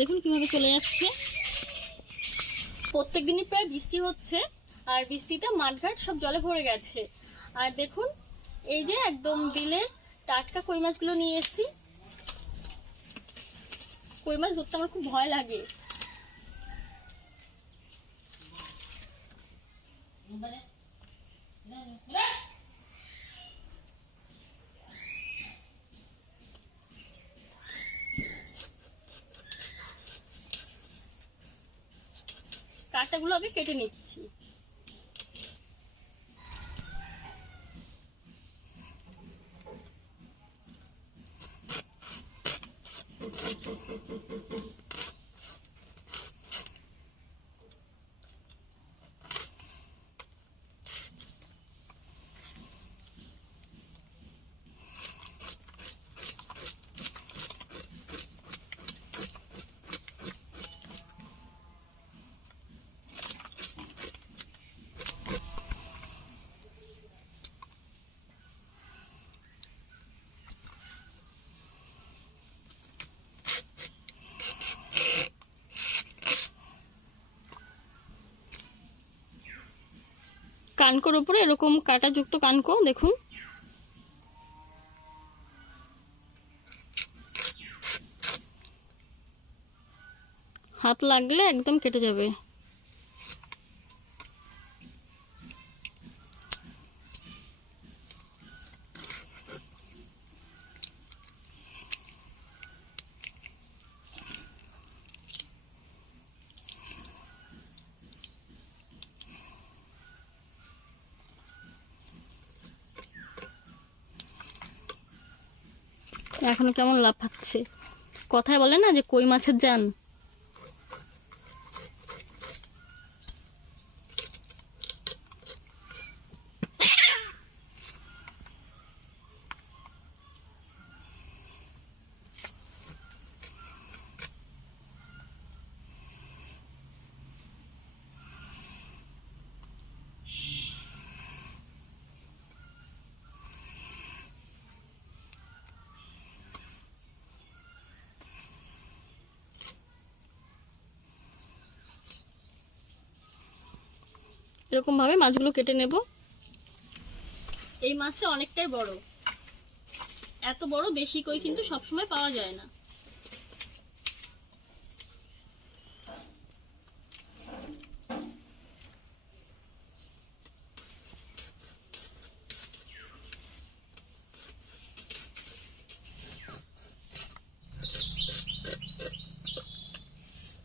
দেখুন কিভাবে চলে যাচ্ছে। প্রত্যেক দিনই প্রায় বৃষ্টি হচ্ছে, আর বৃষ্টিতে মাঠঘাট সব জলে ভরে গেছে। আর দেখুন এই যে একদম বিলের টাটকা কই মাছগুলো নিয়ে এসেছি। কই মাছ ধরতে আমার খুব ভয় লাগে। কাঁটাগুলো আগে কেটে নিচ্ছি। কানকোর উপরে এরকম কাঁটাযুক্ত কানকো দেখুন। হাত লাগলে একদম কেটে যাবে। এখনো কেমন লাফাচ্ছে। কথায় বলে না যে কই মাছের জান। এরকম ভাবে মাছগুলো কেটে নেব। এই মাছটা অনেকটাই বড়। এত বড় দেশি কই কিন্তু সবসময় পাওয়া যায় না।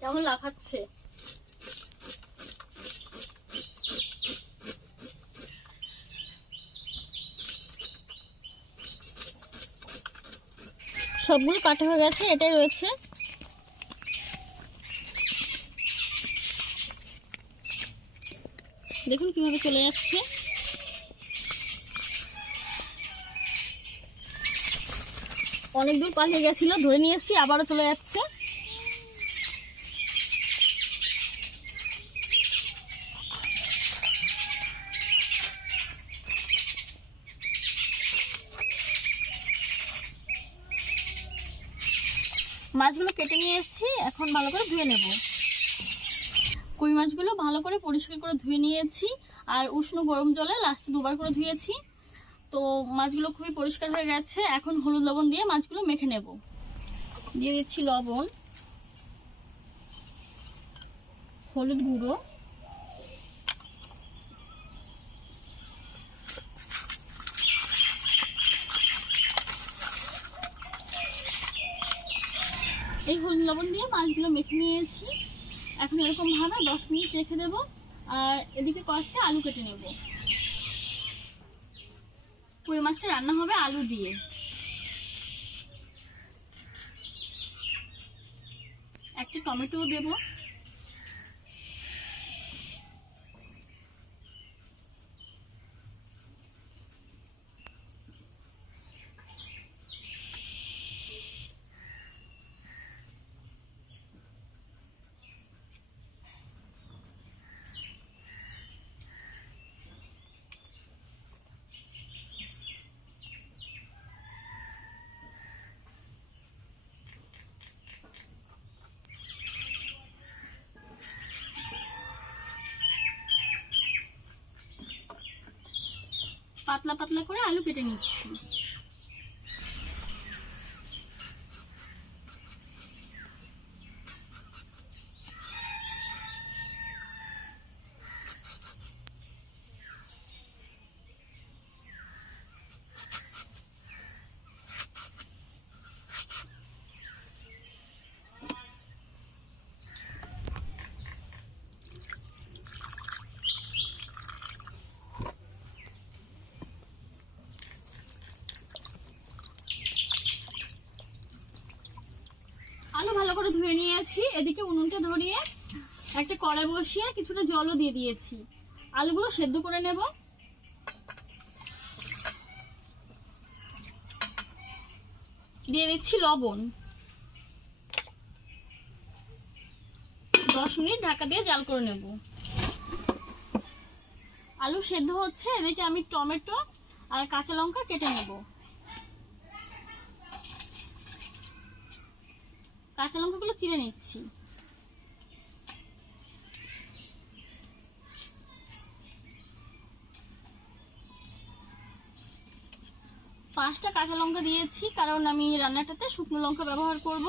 কেমন লাফাচ্ছে। সবগুলো কাটা হয়ে গেছে, এটাই রয়েছে। দেখুন কিভাবে চলে যাচ্ছে। অনেক দূর পালিয়ে গেছিল, ধরে নিয়ে এসেছি, আবারও চলে যাচ্ছে। মাছগুলো কেটে নিয়ে এসেছি, এখন ভালো করে ধুয়ে নেব। কই মাছগুলো ভালো করে পরিষ্কার করে ধুয়ে নিয়েছি, আর উষ্ণ গরম জলে লাস্টে দুবার করে ধুয়েছি। তো মাছগুলো খুবই পরিষ্কার হয়ে গেছে। এখন হলুদ লবণ দিয়ে মাছগুলো মেখে নেব। দিয়ে দিচ্ছি লবণ, হলুদ গুঁড়ো, এই হলুদ লবণ দিয়ে মাছগুলো মেখে নিয়েছি। এখন এরকম ভাবে 10 মিনিট রেখে দেব। আর এদিকে কয়েকটা আলু কেটে নেব। কই মাছটা রান্না হবে আলু দিয়ে। একটা টমেটো দেব। পাতলা পাতলা করে আলু কেটে নিচ্ছি। আলু ভালো করে ধুয়ে নিয়েছি। এদিকে উনুনটা ধরিয়ে একটা কড়াই বসিয়ে কিছুটা জলও দিয়ে দিয়েছি। আলুগুলো সেদ্ধ করে নেব। দিয়ে দিচ্ছি লবণ। 10 মিনিট ঢাকা দিয়ে জাল করে নেব। আলু সেদ্ধ হচ্ছে, এদিকে আমি টমেটো আর কাঁচা লঙ্কা কেটে নেব। কাঁচা লঙ্কাগুলো চিড়ে নিচ্ছি। পাঁচটা কাঁচা লঙ্কা দিয়েছি, কারণ আমি রান্নাটাতে শুকনো লঙ্কা ব্যবহার করব।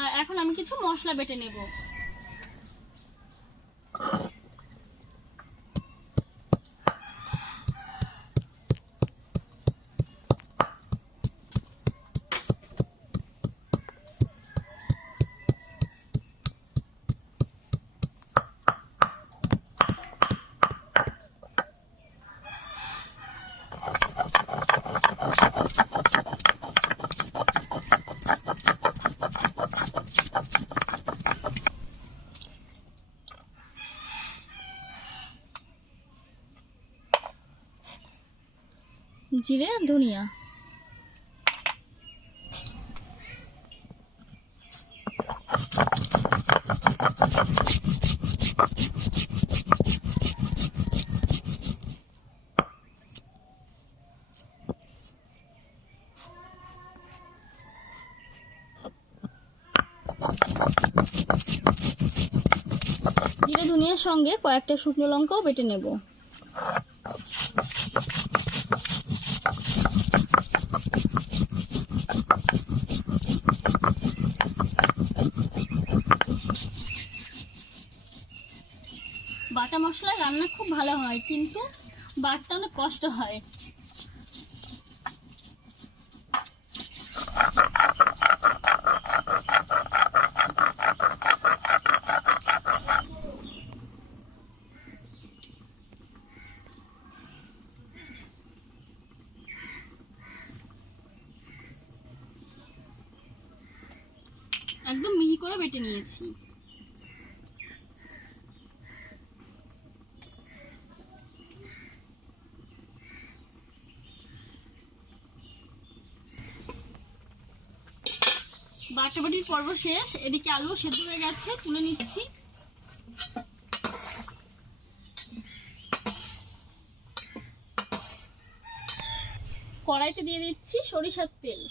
আর এখন আমি কিছু মশলা বেটে নেব। জিরে আর ধনিয়া। জিরে ধনিয়ার সঙ্গে কয়েকটা শুকনো লঙ্কাও বেটে নেব। বাটা মশলায় রান্না খুব ভালো হয়, কিন্তু বাটতে অনেক কষ্ট হয়। একদম মিহি করে বেটে নিয়েছি। বাটাবাটির পর্ব শেষ। এদিকে আলু সেদ্ধ হয়ে গেছে, তুলে নিচ্ছি। কড়াইতে দিয়ে দিচ্ছি সরিষার তেল।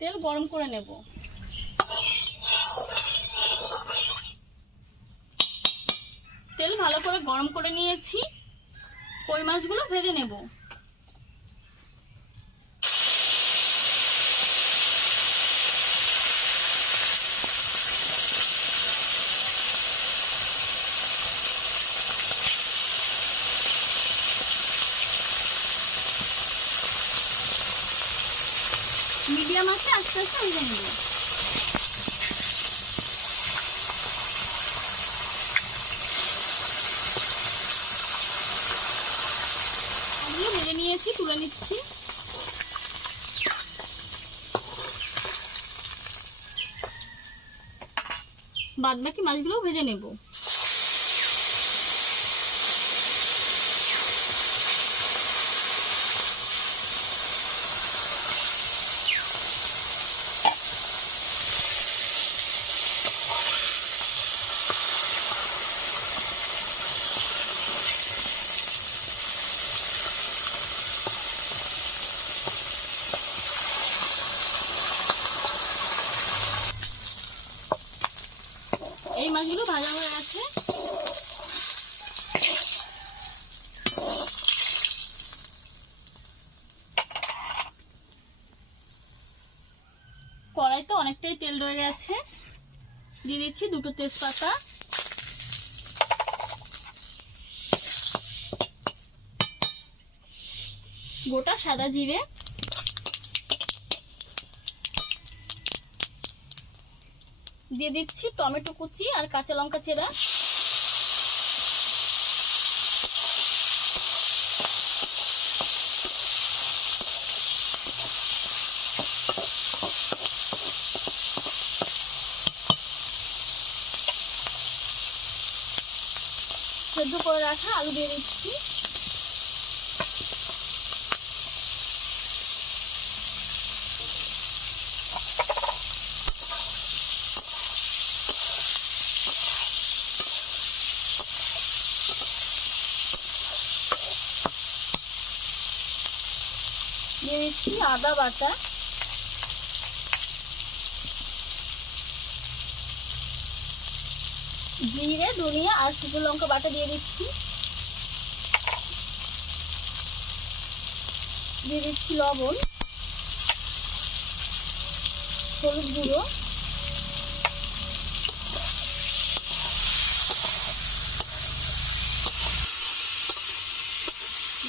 তেল গরম করে নেব। তেল ভালো করে গরম করে নিয়েছি। কই মাছগুলো ভেজে নেব। মিডিয়াম আছে আস্তে আস্তে ভেজে নেব। আলু ভেজে নিয়েছি, তুলে নিচ্ছি। বাদ বাকি মাছগুলো ভেজে নেব। এই মাছগুলো ভাজা হয়ে গেছে। কড়াইতে অনেকটাই তেল রয়ে গেছে, দিয়ে দিচ্ছি 2টো তেজপাতা, গোটা সাদা জিরে, দিয়ে দিচ্ছি টমেটো কুচি আর কাঁচা লঙ্কা চেরা, সেদ্ধ করে রাখা আলু দিয়ে দিচ্ছি, দিয়ে দিচ্ছি আদা বাটা, জিরে, ধনিয়া আর শুকনো লঙ্কা বাটা দিয়ে দিচ্ছি, দিয়ে দিচ্ছি লবণ, হলুদ গুঁড়ো,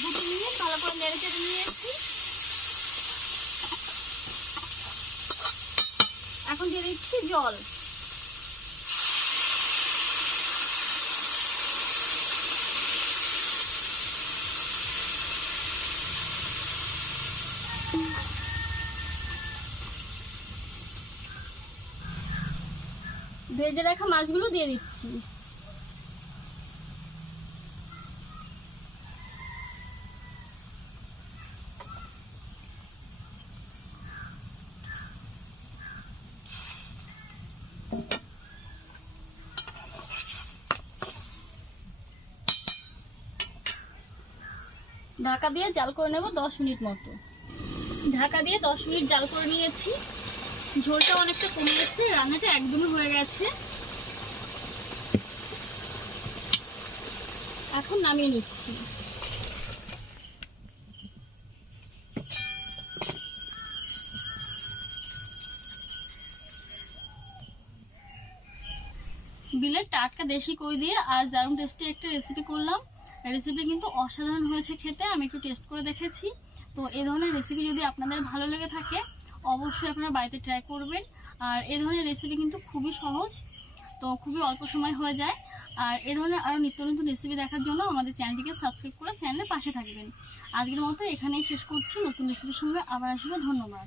দুটো মিনিট ভালো করে নেড়ে চেড়ে নিয়েছি। এখন দিয়ে দিচ্ছি জল, ভেজে রাখা মাছগুলো দিয়ে দিচ্ছি, ঢাকা দিয়ে জাল করে নেব 10 মিনিট মতো। ঢাকা দিয়ে 10 মিনিট জাল করে নিয়েছি, ঝোলটা অনেকটা কমে গেছে, রান্নাটা একদমই হয়ে গেছে। এখন নামিয়ে নিচ্ছি। বিলের টাটকা দেশি কই দিয়ে আজ দারুণ টেস্টি একটা রেসিপি করলাম। রেসিপি কিন্তু অসাধারণ হয়েছে খেতে, আমি একটু টেস্ট করে দেখেছি। তো এই ধরনের রেসিপি যদি আপনাদের ভালো লেগে থাকে অবশ্যই আপনারা বাড়িতে ট্রাই করবেন। আর এই ধরনের রেসিপি কিন্তু খুবই সহজ, তো খুবই অল্প সময় হয়ে যায়। আর এই ধরনের আরও নিত্য নতুন রেসিপি দেখার জন্য আমাদের চ্যানেলটিকে সাবস্ক্রাইব করে চ্যানেলের পাশে থাকবেন। আজকের মতো এখানেই শেষ করছি, নতুন রেসিপির সঙ্গে আবার আসবো। ধন্যবাদ।